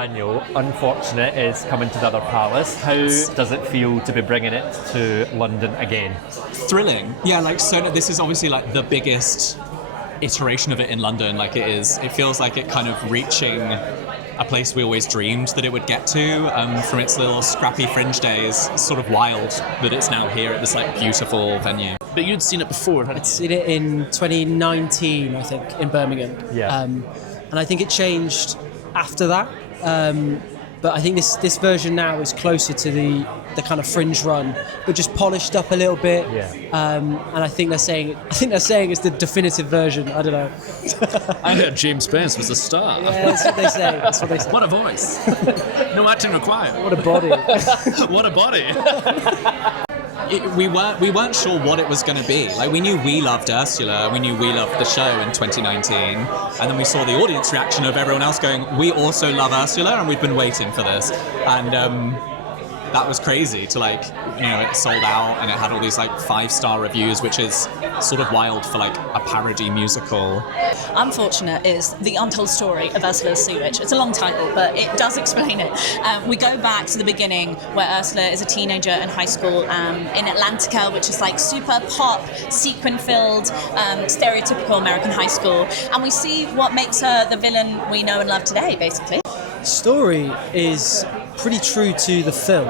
Daniel, Unfortunate is coming to the other palace. How does it feel to be bringing it to London again? Thrilling. Yeah, like, so this is obviously like the biggest iteration of it in London. Like, it feels like it kind of reaching a place we always dreamed that it would get to from its little scrappy fringe days. It's sort of wild that it's now here at this like beautiful venue. But you'd seen it before, hadn't you? I'd seen it in 2019, I think, in Birmingham. Yeah. And I think it changed after that. But I think this version now is closer to the kind of fringe run, but just polished up a little bit. Yeah. And I think they're saying it's the definitive version. I don't know. I heard James Spence was a star. Yeah, that's what they say. That's what they say. What a voice. No acting required. What a body. What a body. We weren't sure what it was going to be. Like, we knew we loved Ursula, we knew we loved the show in 2019, and then we saw the audience reaction of everyone else going, we also love Ursula, and we've been waiting for this. And that was crazy to, like, you know, it sold out and it had all these like 5-star reviews, which is sort of wild for like a parody musical. Unfortunate is the untold story of Ursula Sea Witch. It's a long title, but it does explain it. We go back to the beginning where Ursula is a teenager in high school in Atlantica, which is like super pop, sequin-filled, stereotypical American high school. And we see what makes her the villain we know and love today, basically. Story is pretty true to the film.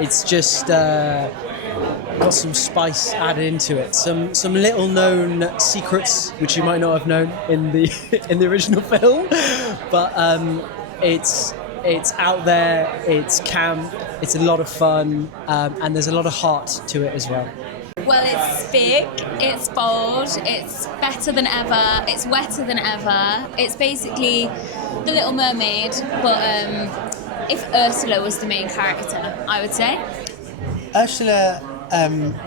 It's just got some spice added into it. Some little known secrets which you might not have known in the in the original film, but it's out there. It's camp. It's a lot of fun, and there's a lot of heart to it as well. Well, it's big, it's bold, it's better than ever, it's wetter than ever. It's basically The Little Mermaid, but if Ursula was the main character, I would say. Ursula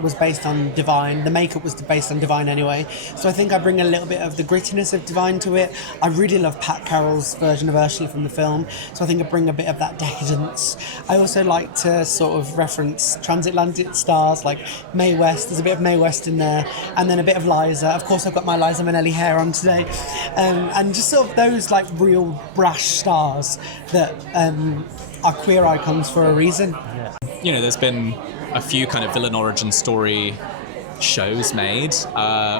was based on Divine. The makeup was based on Divine anyway. So I think I bring a little bit of the grittiness of Divine to it. I really love Pat Carroll's version of Ursula from the film. So I think I bring a bit of that decadence. I also like to sort of reference transatlantic stars like Mae West. There's a bit of Mae West in there. And then a bit of Liza. Of course, I've got my Liza Minnelli hair on today. And just sort of those like real brash stars that are queer icons for a reason. Yeah. You know, there's been a few kind of villain origin story shows made,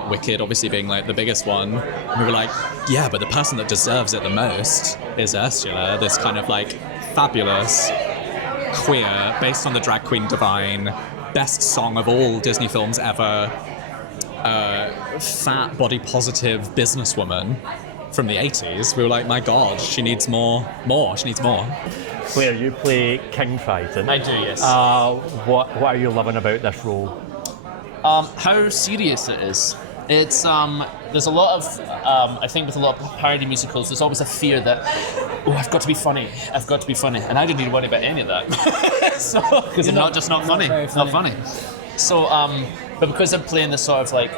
Wicked obviously being like the biggest one. And we were like, yeah, but the person that deserves it the most is Ursula, this kind of like fabulous, queer, based on the drag queen Divine, best song of all Disney films ever, fat, body positive businesswoman from the 80s. We were like, my God, she needs more, she needs more. Blair, you play King Triton. I do, yes. What are you loving about this role? How serious it is. It's there's a lot of I think with a lot of parody musicals, there's always a fear that I've got to be funny, and I didn't need to worry about any of that. So because I'm not funny. Not funny. So but because I'm playing this sort of like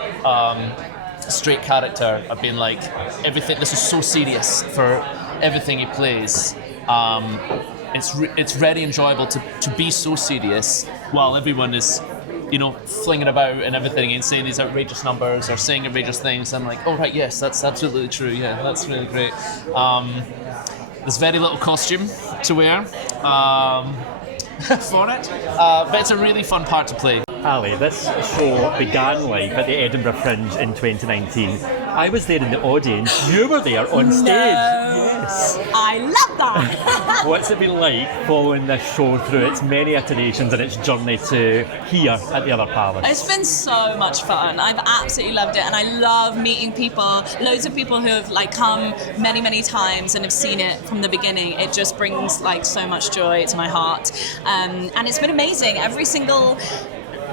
straight character, I've been like everything. This is so serious for everything he plays. It's very enjoyable to be so serious while everyone is, you know, flinging about and everything and saying these outrageous numbers or saying outrageous things. I'm like, oh right, yes, that's absolutely true. Yeah, that's really great. There's very little costume to wear for it, but it's a really fun part to play. Allie, this show began live at the Edinburgh Fringe in 2019. I was there in the audience. You were there on stage. Yes. I love that. What's it been like following this show through its many iterations and its journey to here at the other palace? It's been so much fun. I've absolutely loved it, and I love meeting people. Loads of people who have like come many, many times and have seen it from the beginning. It just brings like so much joy to my heart, and it's been amazing. Every single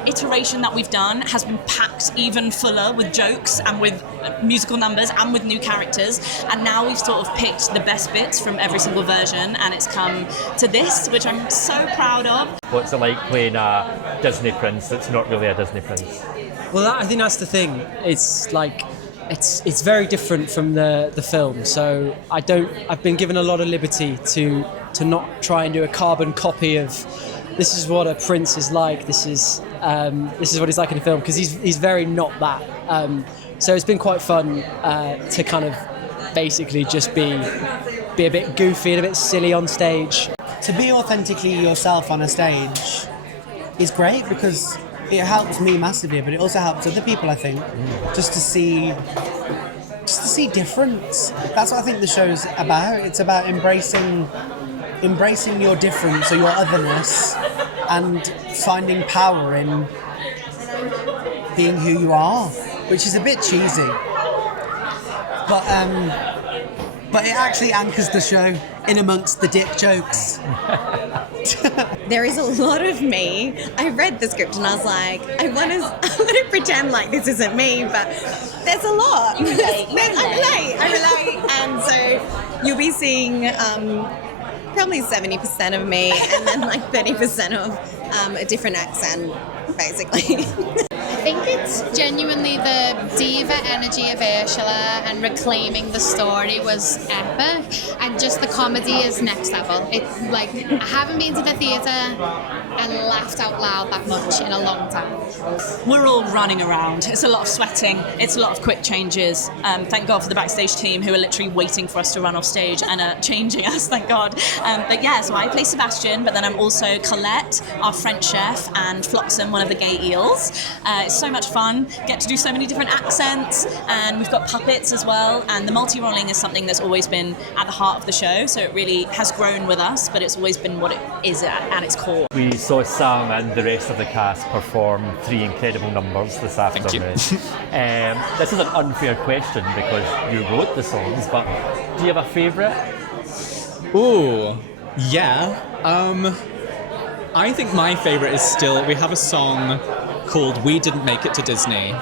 iteration that we've done has been packed even fuller with jokes and with musical numbers and with new characters, and now we've sort of picked the best bits from every single version, and it's come to this, which I'm so proud of. What's it like playing a Disney prince that's not really a Disney prince? Well, I think that's the thing. It's like it's very different from the film. So I've been given a lot of liberty to not try and do a carbon copy of this is what a prince is like. This is what he's like in the film, because he's very not that. So it's been quite fun to kind of basically just be be a bit goofy and a bit silly on stage. To be authentically yourself on a stage is great because it helps me massively, but it also helps other people, I think, just to see difference. That's what I think the show's about. It's about embracing your difference or your otherness and finding power in being who you are, which is a bit cheesy. But it actually anchors the show in amongst the dick jokes. There is a lot of me. I read the script and I was like, I want to pretend like this isn't me, but there's a lot. You relate. I relate. And so you'll be seeing probably 70% of me and then like 30% of a different accent, basically. I think it's genuinely the diva energy of Ursula and reclaiming the story was epic, and just the comedy is next level. It's like, I haven't been to the theatre and laughed out loud that much in a long time. We're all running around. It's a lot of sweating. It's a lot of quick changes. Thank God for the backstage team who are literally waiting for us to run off stage and are changing us, thank God. But yeah, so I play Sebastian, but then I'm also Colette, our French chef, and Flotsam, one of the gay eels. It's so much fun. Get to do so many different accents, and we've got puppets as well. And the multi-rolling is something that's always been at the heart of the show, so it really has grown with us, but it's always been what it is at its core. We saw Sam and the rest of the cast perform 3 incredible numbers this afternoon. This is an unfair question because you wrote the songs, but do you have a favourite? Ooh, yeah. I think my favourite is still, we have a song called We Didn't Make It to Disney,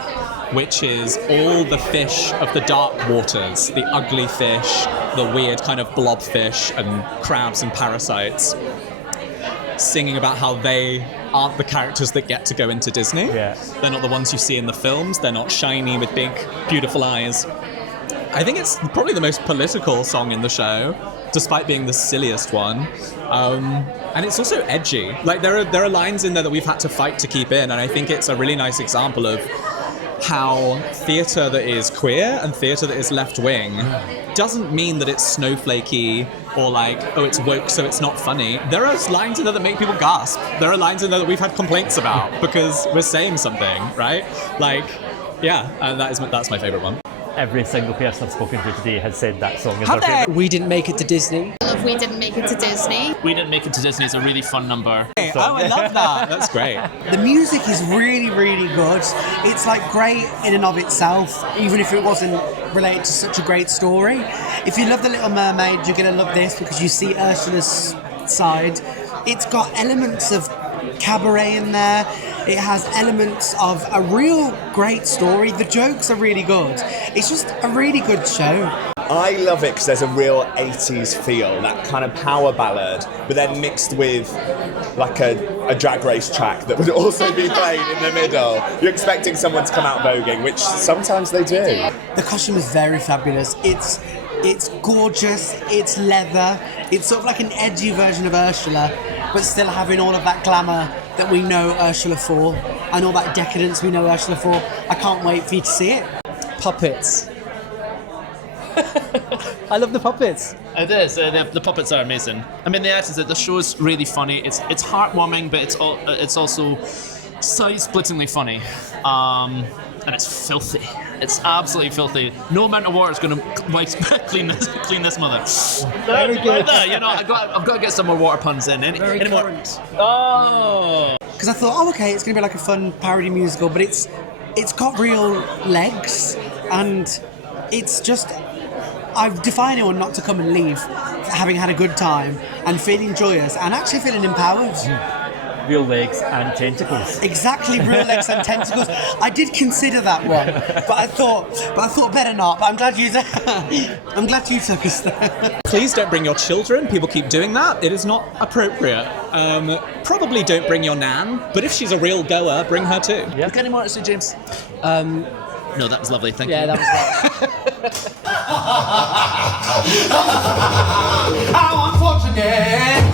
which is all the fish of the dark waters, the ugly fish, the weird kind of blob fish and crabs and parasites, singing about how they aren't the characters that get to go into Disney. Yeah. They're not the ones you see in the films. They're not shiny with big, beautiful eyes. I think it's probably the most political song in the show, despite being the silliest one. And it's also edgy. Like there are lines in there that we've had to fight to keep in, and I think it's a really nice example of how theatre that is queer and theatre that is left-wing doesn't mean that it's snowflakey or like, oh, it's woke so it's not funny. There are lines in there that make people gasp. There are lines in there that we've had complaints about because we're saying something, right? Like, yeah, and that's my favourite one. Every single person I've spoken to today has said that song is their favourite. We Didn't Make It to Disney. I love We Didn't Make It to Disney. We Didn't Make It to Disney is a really fun number. Oh, I love that. That's great. The music is really, really good. It's like great in and of itself, even if it wasn't related to such a great story. If you love The Little Mermaid, you're going to love this because you see Ursula's side. It's got elements of Cabaret in there. It has elements of a real great story. The jokes are really good. It's just a really good show. I love it because there's a real 80s feel, that kind of power ballad, but then mixed with like a drag race track that would also be played in the middle. You're expecting someone to come out voguing, which sometimes they do. The costume is very fabulous. It's gorgeous, it's leather, it's sort of like an edgy version of Ursula, but still having all of that glamour that we know Ursula for, and all that decadence we know Ursula for. I can't wait for you to see it. Puppets. I love the puppets. It is. The puppets are amazing. I mean, the essence of the show's really funny. It's heartwarming, but it's also side-splittingly funny. And it's filthy. It's absolutely filthy. No amount of water is going to clean this mother. Very good. You know, I've got to get some more water puns in. Very any more? current. Oh. Because I thought, okay, it's going to be like a fun parody musical, but it's got real legs, and it's just, I defy anyone not to come and leave having had a good time and feeling joyous and actually feeling empowered. Real legs and tentacles. Exactly, real legs and tentacles. I did consider that one, but I thought better not. But I'm glad you took us there. Please don't bring your children. People keep doing that. It is not appropriate. Probably don't bring your nan, but if she's a real goer, bring her too. Yeah. Any more to say, James? No, that was lovely. Thank you. Yeah, that was How unfortunate!